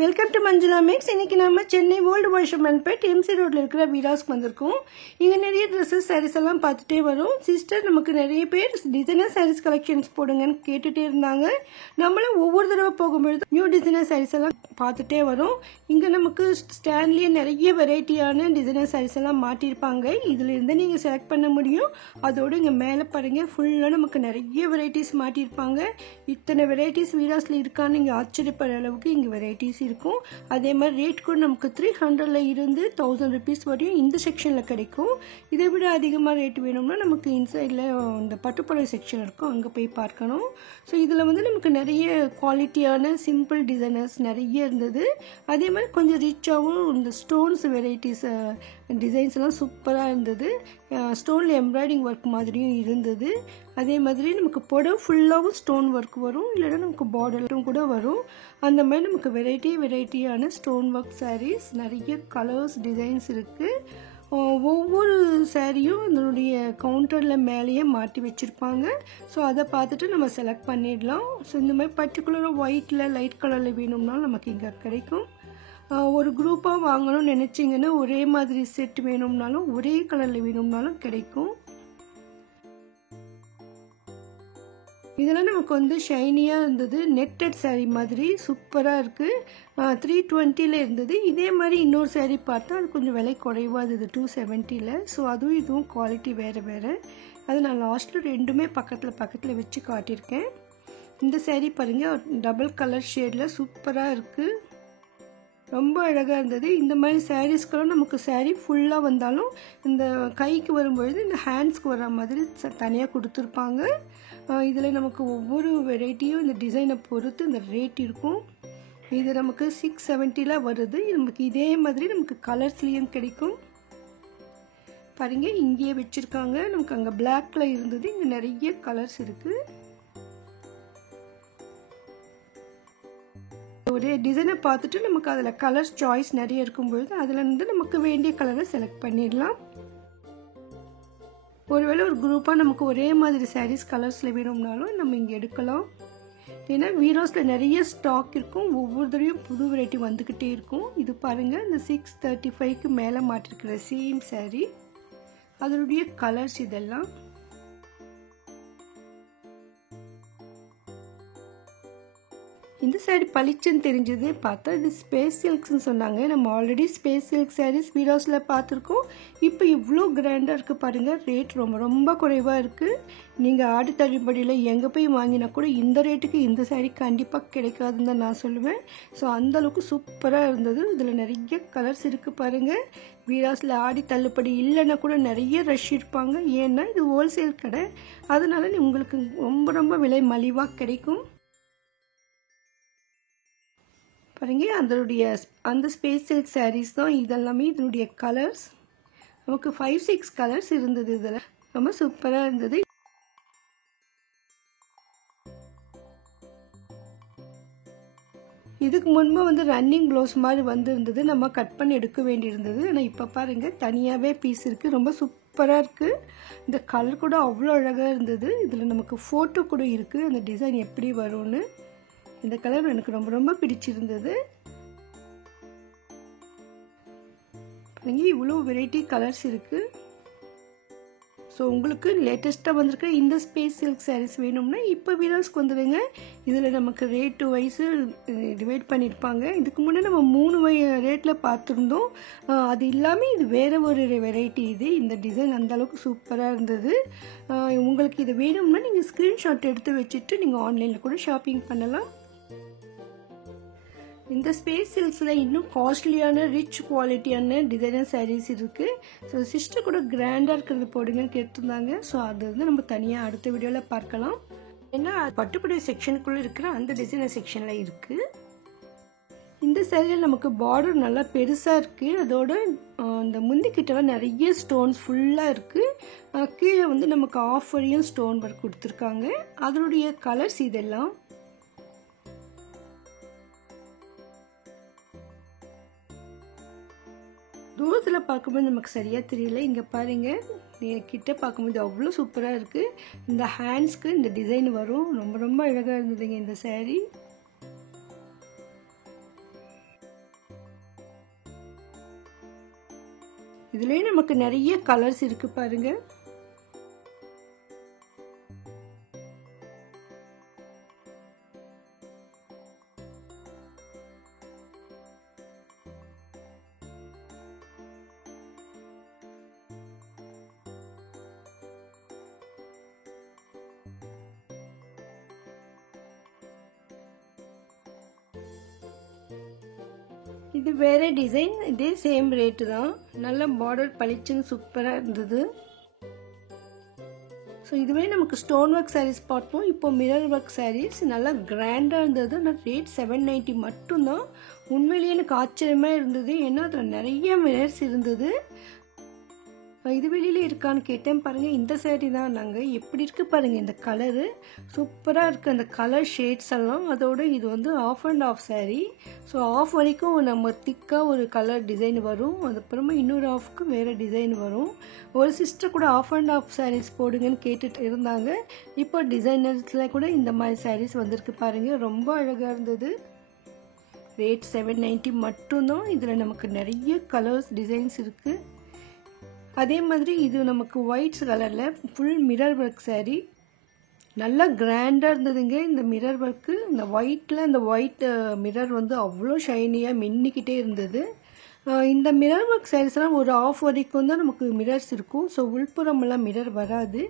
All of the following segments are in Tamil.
Welcome to Manjula maths. இன்னைக்கு நம்ம சென்னை ஓல்டு வாஷர்மேன்பேட் எம்சி ரோட்ல இருக்கிற வீராஸ்க்கு வந்திருக்கோம். இங்க நிறைய ட்ரெஸ்ஸஸ் சாரீஸ் எல்லாம் பார்த்துட்டே வரும். சிஸ்டர் நமக்கு நிறைய பேர் டிசைனர் சாரீஸ் கலெக்ஷன்ஸ் போடுங்கன்னு கேட்டுட்டே இருந்தாங்க. நம்மளும் ஒவ்வொரு தடவை போகும்பொழுது நியூ டிசைனர் சாரீஸ் எல்லாம் பார்த்துட்டே வரும். இங்க நமக்கு ஸ்டாண்ட்லயே நிறைய வெரைட்டியான டிசைனர் சாரீஸ் எல்லாம் மாட்டிருப்பாங்க. இதுல இருந்து நீங்க செலக்ட் பண்ண முடியும். அதோட இங்க மேல பாருங்க ஃபுல்லா நமக்கு நிறைய வெரைட்டிஸ் மாட்டிருப்பாங்க. இத்தனை வெரைட்டிஸ் வீராஸ்ல இருக்கான்னு நீங்க ஆச்சரியப்படுற அளவுக்கு இங்க வெரைட்டிஸ் இருக்கும். அதே மாதிரி ரேட் கூட நமக்கு 300ல இருந்து 1000 rupees வரையும் இந்த செக்ஷன்ல கிடைக்கும். இதை விட அதிகமாக ரேட் வேணும்னா நமக்கு இன்சைட்ல இந்த பட்டுப்புடவை செக்ஷன் இருக்கும், அங்கே போய் பார்க்கணும். ஸோ இதில் வந்து நமக்கு நிறைய குவாலிட்டியான சிம்பிள் டிசைனர்ஸ் நிறைய இருந்தது. அதே மாதிரி கொஞ்சம் ரிச்சாகவும் இந்த ஸ்டோன்ஸ் வெரைட்டிஸ் டிசைன்ஸ் எல்லாம் சூப்பராக இருந்தது. ஸ்டோன்ல எம்ப்ராய்டிங் ஒர்க் மாதிரியும் இருந்தது. அதே மாதிரி நமக்கு புடவை ஃபுல்லாகவும் ஸ்டோன் ஒர்க் வரும், இல்லைன்னா நமக்கு பார்டரும் கூட வரும். அந்த மாதிரி நமக்கு வெரைட்டியான ஸ்டோன் ஒர்க் சாரீஸ் நிறைய கலர்ஸ் டிசைன்ஸ் இருக்குது. ஒவ்வொரு சாரியும் அதனுடைய கவுண்டரில் மேலேயே மாட்டி வச்சுருப்பாங்க. ஸோ அதை பார்த்துட்டு நம்ம செலக்ட் பண்ணிடலாம். ஸோ இந்த மாதிரி பர்டிகுலராக ஒயிட்டில் லைட் கலரில் வேணும்னாலும் நமக்கு இங்கே கிடைக்கும். ஒரு குரூப்பாக வாங்கணும்னு நினச்சிங்கன்னா ஒரே மாதிரி செட் வேணும்னாலும் ஒரே கலரில் வேணும்னாலும் கிடைக்கும். இதெல்லாம் நமக்கு வந்து ஷைனியாக இருந்தது. நெட்டட் சாரீ மாதிரி சூப்பராக இருக்குது. 320ல இருந்தது. இதே மாதிரி இன்னொரு சாரீ பார்த்தா அது கொஞ்சம் விலை குறைவாக இருந்தது 270ல. ஸோ அதுவும் இதுவும் குவாலிட்டி வேறு. அது நான் லாஸ்ட்டில் ரெண்டுமே பக்கத்தில் வச்சு காட்டியிருக்கேன். இந்த சாரீ பாருங்கள், டபுள் கலர் ஷேடில் சூப்பராக இருக்குது, ரொம்ப அழகாக இருந்தது. இந்த மாதிரி சாரீஸ்க்கெல்லாம் நமக்கு சாரீ ஃபுல்லாக வந்தாலும் இந்த கைக்கு வரும்பொழுது இந்த ஹேண்ட்ஸ்க்கு வர மாதிரி தனியாக கொடுத்துருப்பாங்க. இதில் நமக்கு ஒவ்வொரு வெரைட்டியும் இந்த டிசைனை பொறுத்து இந்த ரேட் இருக்கும். இது நமக்கு 670ல வருது. நமக்கு இதே மாதிரி நமக்கு கலர்ஸ்லேயும் கிடைக்கும். பாருங்க, இங்கேயே வச்சுருக்காங்க. நமக்கு அங்கே பிளாக்ல இருந்தது, இங்கே நிறைய கலர்ஸ் இருக்குது. ஒரு டிசைனை பார்த்துட்டு நமக்கு அதில் கலர்ஸ் சாய்ஸ் நிறைய இருக்கும்பொழுது அதில் இருந்து நமக்கு வேண்டிய கலரை செலக்ட் பண்ணிடலாம். ஒருவேளை ஒரு குரூப்பாக நமக்கு ஒரே மாதிரி சாரீஸ் கலர்ஸில் வேணும்னாலும் நம்ம இங்கே எடுக்கலாம். ஏன்னா வீராஸில் நிறைய ஸ்டாக் இருக்கும். ஒவ்வொரு தடவையும் புது வெரைட்டி வந்துக்கிட்டே இருக்கும். இது பாருங்கள், இந்த 635க்கு மேலே மாட்டிருக்கிற சேம் சாரீ, அதனுடைய கலர்ஸ் இதெல்லாம். இந்த சாரீ பளிச்சுன்னு தெரிஞ்சது பார்த்தா இது ஸ்பேஸ் சில்க்ஸ்ன்னு சொன்னாங்க. நம்ம ஆல்ரெடி ஸ்பேஸ் சில்க் சாரீஸ் வீராஸில் பார்த்துருக்கோம். இப்போ இவ்வளோ கிராண்டாக இருக்குது பாருங்கள். ரேட் ரொம்ப குறைவாக இருக்குது. நீங்கள் ஆடி தள்ளுபடியில் எங்கே போய் வாங்கினா கூட இந்த ரேட்டுக்கு இந்த சாரீ கண்டிப்பாக கிடைக்காதுன்னு தான் நான் சொல்லுவேன். ஸோ அந்தளவுக்கு சூப்பராக இருந்தது. இதில் நிறைய கலர்ஸ் இருக்குது பாருங்கள். வீராஸில் ஆடி தள்ளுபடி இல்லைன்னா கூட நிறைய ரஷ் இருப்பாங்க. ஏன்னா இது ஹோல்சேல் கடை, அதனால உங்களுக்கு ரொம்ப விலை மலிவாக கிடைக்கும். பாருங்க, அந்த ஸ்பேஸ் சில்க் சாரீஸ் தான் இதெல்லாமே. இதனுடைய கலர்ஸ் நமக்கு 5-6 கலர்ஸ் இருந்தது. இதில் ரொம்ப சூப்பராக இருந்தது. இதுக்கு முன்பு வந்து ரன்னிங் ப்ளவுஸ் மாதிரி இருந்தது, நம்ம கட் பண்ணி எடுக்க வேண்டியிருந்தது. ஆனால் இப்போ பாருங்கள், தனியாகவே பீஸ் இருக்குது. ரொம்ப சூப்பராக இருக்குது. இந்த கலர் கூட அவ்வளோ அழகாக இருந்தது. இதில் நமக்கு ஃபோட்டோ கூட இருக்குது, அந்த டிசைன் எப்படி வரும்னு. இந்த கலர் எனக்கு ரொம்ப பிடிச்சிருந்தது. இவ்வளோ வெரைட்டி கலர்ஸ் இருக்கு. ஸோ உங்களுக்கு லேட்டஸ்ட்டாக வந்திருக்க இந்த ஸ்பேஸ் சில்க் சாரீஸ் வேணும்னா இப்போ வீராஸ்க்கு வந்துடுங்க. இதில் நமக்கு ரேட்டு வைஸு டிவைட் பண்ணியிருப்பாங்க. இதுக்கு முன்னே நம்ம 3 ரேட்டில் பார்த்துருந்தோம். அது இல்லாமல் இது வேறு ஒரு வெரைட்டி. இந்த டிசைன் அந்தளவுக்கு சூப்பராக இருந்தது. உங்களுக்கு இது வேணும்னா நீங்கள் ஸ்க்ரீன்ஷாட் எடுத்து வச்சுட்டு நீங்கள் ஆன்லைனில் கூட ஷாப்பிங் பண்ணலாம். இந்த ஸ்பேஸ் சில்க்ஸில் இன்னும் காஸ்ட்லியான ரிச் குவாலிட்டியான டிசைனர் சாரீஸ் இருக்குது. ஸோ சிஸ்டர் கூட கிராண்டாக இருக்கிறது போடுங்கன்னு கேட்டிருந்தாங்க. ஸோ அது வந்து நம்ம தனியாக அடுத்த வீடியோவில் பார்க்கலாம். ஏன்னா பட்டுப்புடவை செக்ஷனுக்குள்ளே இருக்கிற அந்த டிசைனர் செக்ஷனில் இருக்குது. இந்த சாரியில் நமக்கு பார்டர் நல்லா பெருசாக இருக்குது. அதோட இந்த முந்திக்கிட்டலாம் நிறைய ஸ்டோன்ஸ் ஃபுல்லாக இருக்குது. கீழே வந்து நமக்கு ஆஃப் வரையும் ஸ்டோன் ஒர்க் கொடுத்துருக்காங்க. அதனுடைய கலர்ஸ் இதெல்லாம். தூரத்தில் பார்க்கும்போது நமக்கு சரியாக தெரியல. இங்கே பாருங்கள், கிட்ட பார்க்கும்போது அவ்வளோ சூப்பராக இருக்குது. இந்த ஹேண்ட்ஸ்க்கு இந்த டிசைன் வரும். ரொம்ப அழகாக இருந்ததுங்க இந்த சாரீ. இதுலேயே நமக்கு நிறைய கலர்ஸ் இருக்கு பாருங்க. இது வேற டிசைன், இதே சேம் ரேட்டு தான். நல்ல பார்டர் பளிச்சுன்னு சூப்பராக இருந்தது. ஸோ இதுவே நமக்கு ஸ்டோன் ஒர்க் சாரீஸ் பார்த்தோம். இப்போ மிரர் ஒர்க் சாரீஸ் நல்லா கிராண்டாக இருந்தது. ஆனால் ரேட் 790 மட்டும்தான். உண்மையிலேயே எனக்கு ஆச்சரியமாக இருந்தது. ஏன்னா அதில் நிறைய மிரர்ஸ் இருந்தது. இது வெளியில் இருக்கான்னு கேட்டேன். பாருங்கள், இந்த சேரீ தான். நாங்கள் எப்படி இருக்குது பாருங்கள், இந்த கலரு சூப்பராக இருக்குது. அந்த கலர் ஷேட்ஸ் எல்லாம். அதோட இது வந்து half and half sorry. So half வரைக்கும் நம்ம திக்காக ஒரு கலர் டிசைன் வரும். அதுக்கப்புறமா இன்னொரு ஆஃப்க்கு வேறு டிசைன் வரும். ஒரு சிஸ்டர் கூட ஆஃப் அண்ட் ஆஃப் சாரீஸ் போடுங்கன்னு கேட்டுட்டு இருந்தாங்க. இப்போ டிசைனர்ஸில் கூட இந்த மாதிரி சாரீஸ் வந்திருக்கு பாருங்கள். ரொம்ப அழகாக இருந்தது. ரேட் 790 மட்டும்தான். இதில் நமக்கு நிறைய கலர்ஸ் டிசைன்ஸ் இருக்குது. அதே மாதிரி இது நமக்கு ஒயிட் கலரில் ஃபுல் மிரர் ஒர்க் சாரீ. நல்லா கிராண்டாக இருந்ததுங்க இந்த மிரர் ஒர்க்கு. இந்த ஒயிட்டில் அந்த ஒயிட் மிரர் வந்து அவ்வளோ ஷைனியாக மின்னிக்கிட்டே இருந்தது. இந்த மிரர் ஒர்க் சாரீஸ்லாம் ஒரு ஆஃப் வரைக்கும் தான் நமக்கு மிரர்ஸ் இருக்கும். ஸோ உள்புறமெல்லாம் மிரர் வராது.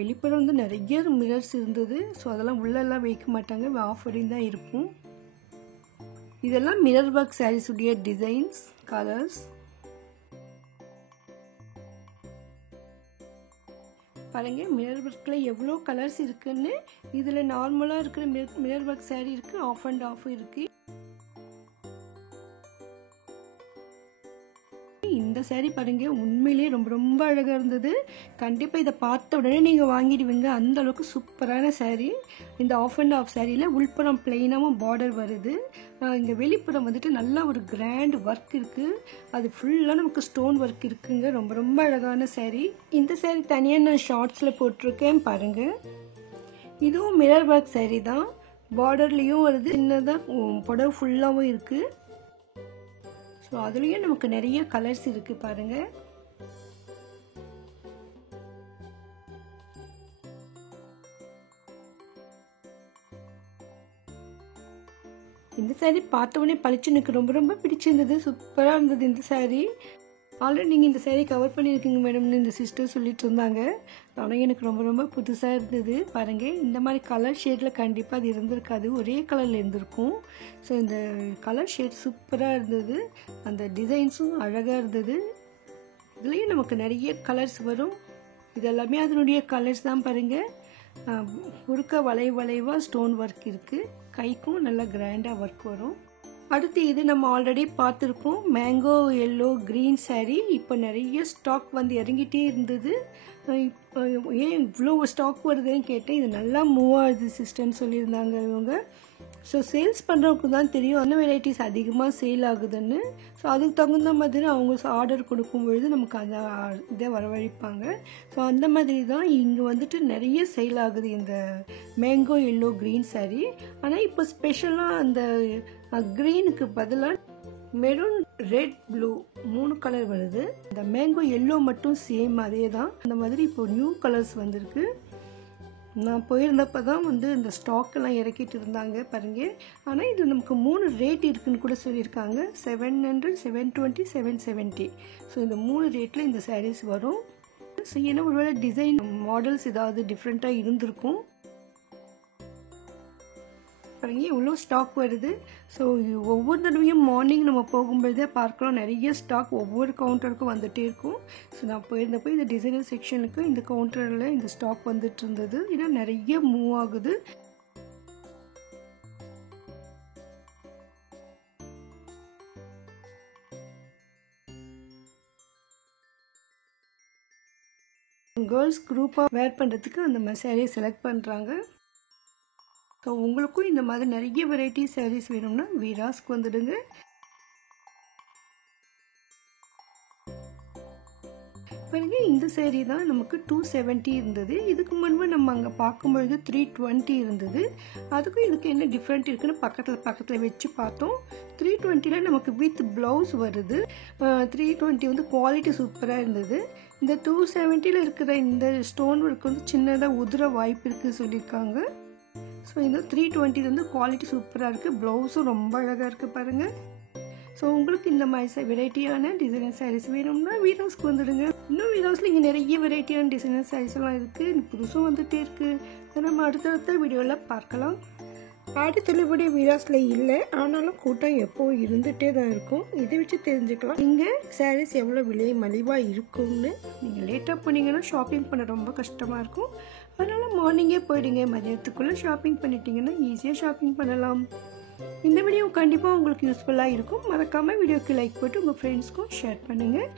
வெளிப்புறம் வந்து நிறைய மிரர்ஸ் இருந்தது. ஸோ அதெல்லாம் உள்ளெல்லாம் வைக்க மாட்டாங்க, ஆஃப் வரையும் தான் இருக்கும். இதெல்லாம் மிரர் ஒர்க் சாரீஸுடைய டிசைன்ஸ், கலர்ஸ். பாருங்கள், மிரர் ஒர்க்கில் எவ்வளோ கலர்ஸ் இருக்குன்னு. இதில் நார்மலாக இருக்கிற மிரர் ஒர்க் சாரீ இருக்குது, ஆஃப் அண்ட் ஆஃப் இருக்குது. இந்த சாரீ பாருங்க, உண்மையிலேயே ரொம்ப ரொம்ப அழகாக இருந்தது. கண்டிப்பாக இதை பார்த்த உடனே நீங்கள் வாங்கிடுவீங்க. அந்த அளவுக்கு சூப்பரான சாரீ. இந்த ஆஃப் அண்ட் ஆஃப் சாரியில் உள்புறம் பிளெயினாகவும் பார்டர் வருது. இங்கே வெளிப்புறம் வந்துட்டு நல்லா ஒரு கிராண்ட் ஒர்க் இருக்குது. அது ஃபுல்லாக நமக்கு ஸ்டோன் ஒர்க் இருக்குங்க. ரொம்ப ரொம்ப அழகான சாரீ. இந்த சாரீ தனியாக நான் ஷார்ட்ஸில் போட்டிருக்கேன் பாருங்கள். இதுவும் மிரர் ஒர்க் சாரீ தான். பார்டர்லேயும் வருது, சின்னதாக புடவை ஃபுல்லாகவும் இருக்குது. ஸோ அதுலேயும் நமக்கு நிறைய கலர்ஸ் இருக்குது பாருங்கள். இந்த சாரீ பார்த்தவொடனே பளிச்சு எனக்கு ரொம்ப ரொம்ப பிடிச்சிருந்தது. சூப்பராக இருந்தது இந்த சாரீ. ஆல்ரெடி நீங்கள் இந்த சாரீ கவர் பண்ணியிருக்கீங்க மேடம்னு இந்த சிஸ்டர் சொல்லிட்டு இருந்தாங்க. ஆனால் எனக்கு ரொம்ப ரொம்ப புதுசாக இருந்தது. பாருங்கள், இந்த மாதிரி கலர் ஷேடில் கண்டிப்பாக அது இருந்திருக்காது, ஒரே கலரில் இருந்திருக்கும். ஸோ இந்த கலர் ஷேட் சூப்பராக இருந்தது. அந்த டிசைன்ஸும் அழகாக இருந்தது. இதுலேயும் நமக்கு நிறைய கலர்ஸ் வரும். இது எல்லாமே அதனுடைய கலர்ஸ் தான் பாருங்கள். குறுக்க வளைவாக ஸ்டோன் ஒர்க் இருக்குது. கைக்கும் நல்லா கிராண்டாக ஒர்க் வரும். அடுத்து இது நம்ம ஆல்ரெடி பார்த்துருக்கோம், மேங்கோ எல்லோ க்ரீன் சாரீ. இப்போ நிறைய ஸ்டாக் வந்து இறங்கிட்டே இருந்தது. இப்போ ஏன் இவ்வளோ ஸ்டாக் வருதுன்னு கேட்டேன். இது நல்லா மூவ் ஆகுது சிஸ்டர்னு சொல்லியிருந்தாங்க இவங்க. ஸோ சேல்ஸ் பண்ணுறவங்களுக்கு தான் தெரியும் என்ன வெரைட்டிஸ் அதிகமாக சேல் ஆகுதுன்னு. ஸோ அதுக்கு தகுந்த மாதிரி அவங்க ஆர்டர் கொடுக்கும்பொழுது நமக்கு அந்த இதை வரவழைப்பாங்க. ஸோ அந்த மாதிரி தான் இங்கே வந்துட்டு நிறைய சேல் ஆகுது இந்த மேங்கோ எல்லோ க்ரீன் சாரீ. ஆனால் இப்போ ஸ்பெஷலாக அந்த க்ரீனுக்கு பதிலாக மெரூன், ரெட், ப்ளூ 3 கலர் வருது. இந்த மேங்கோ எல்லோ மட்டும் சேம் அதே தான். அந்த மாதிரி இப்போ நியூ கலர்ஸ் வந்திருக்கு. நான் போயிருந்தப்போ தான் வந்து இந்த ஸ்டாக்கெல்லாம் இறக்கிட்டு இருந்தாங்க பாருங்க. ஆனால் இது நமக்கு 3 ரேட் இருக்குன்னு கூட சொல்லியிருக்காங்க. 700, 720, 770. ஸோ இந்த 3 ரேட்டில் இந்த சாரீஸ் வரும். ஸோ ஏன்னா ஒருவேளை டிசைன் மாடல்ஸ் ஏதாவது டிஃப்ரெண்ட்டாக இருந்திருக்கும். பாருங்க இவ்வளோ ஸ்டாக் வருது. ஸோ ஒவ்வொரு தடவையும் மார்னிங் நம்ம போகும்போதே பார்க்கலாம், நிறைய ஸ்டாக் ஒவ்வொரு கவுண்டருக்கும் வந்துகிட்டே இருக்கும். ஸோ நான் போயிருந்தப்போ இந்த டிசைனர் செக்ஷனுக்கு இந்த கவுண்டரில் இந்த ஸ்டாக் வந்துட்டு இருந்தது. ஏன்னா நிறைய மூவ் ஆகுது. கேர்ள்ஸ் குரூப்பாக வேர் பண்ணுறதுக்கு அந்த மாதிரி சாரியை செலக்ட் பண்ணுறாங்க. ஸோ உங்களுக்கும் இந்த மாதிரி நிறைய வெரைட்டி சாரீஸ் வேணும்னா வீராஸ்க்கு வந்துடுங்க. பாருங்க இந்த சேரீ தான் நமக்கு 270 இருந்தது. இதுக்கு முன்பு நம்ம அங்கே பார்க்கும்பொழுது 320 இருந்தது. அதுக்கும் இதுக்கு என்ன டிஃப்ரெண்ட் இருக்குன்னு பக்கத்தில் வச்சு பார்த்தோம். 320ல் நமக்கு வித் ப்ளவுஸ் வருது. 320 வந்து குவாலிட்டி சூப்பராக இருந்தது. இந்த 270ல் இருக்கிற இந்த ஸ்டோன் ஒர்க் வந்து சின்னதாக உதிர வாய்ப்பு இருக்குது சொல்லியிருக்காங்க. ஸோ இந்த 320 வந்து குவாலிட்டி சூப்பராக இருக்குது. ப்ளவுஸும் ரொம்ப அழகாக இருக்குது பாருங்கள். ஸோ உங்களுக்கு இந்த மாதிரி வெரைட்டியான டிசைனர் சாரீஸ் வேணும்னா வீடியோஸ்க்கு வந்துடுங்க. இன்னும் வீடியோஸில் இங்கே நிறைய வெரைட்டியான டிசைனர் சாரீஸ் எல்லாம் இருக்குது. புதுசும் வந்துகிட்டே இருக்குது. அதை நம்ம அடுத்தடுத்த வீடியோவில் பார்க்கலாம். ஆடி தள்ளுபடி வீடியோஸில் இல்லை, ஆனாலும் கூட்டம் எப்போது இருந்துகிட்டே தான் இருக்கும். இதை வச்சு தெரிஞ்சுக்கலாம் இங்கே சாரீஸ் எவ்வளோ விலை மலிவாக இருக்கும்னு. நீங்கள் லேட்டாக போனீங்கன்னா ஷாப்பிங் பண்ண ரொம்ப கஷ்டமாக இருக்கும். அதனால் மார்னிங்கே போயிடுங்க. மதியத்துக்குள்ளே ஷாப்பிங் பண்ணிட்டீங்கன்னா ஈஸியாக ஷாப்பிங் பண்ணலாம். இந்த வீடியோ கண்டிப்பாக உங்களுக்கு யூஸ்ஃபுல்லாக இருக்கும். மறக்காமல் வீடியோக்கு லைக் போட்டு உங்கள் ஃப்ரெண்ட்ஸ்க்கும் ஷேர் பண்ணுங்கள்.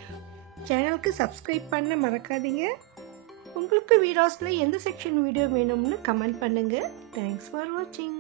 சேனலுக்கு சப்ஸ்கிரைப் பண்ண மறக்காதீங்க. உங்களுக்கு வீடியோஸில் எந்த செக்ஷன் வீடியோ வேணும்னு கமெண்ட் பண்ணுங்கள். தேங்க்ஸ் ஃபார் வாட்சிங்.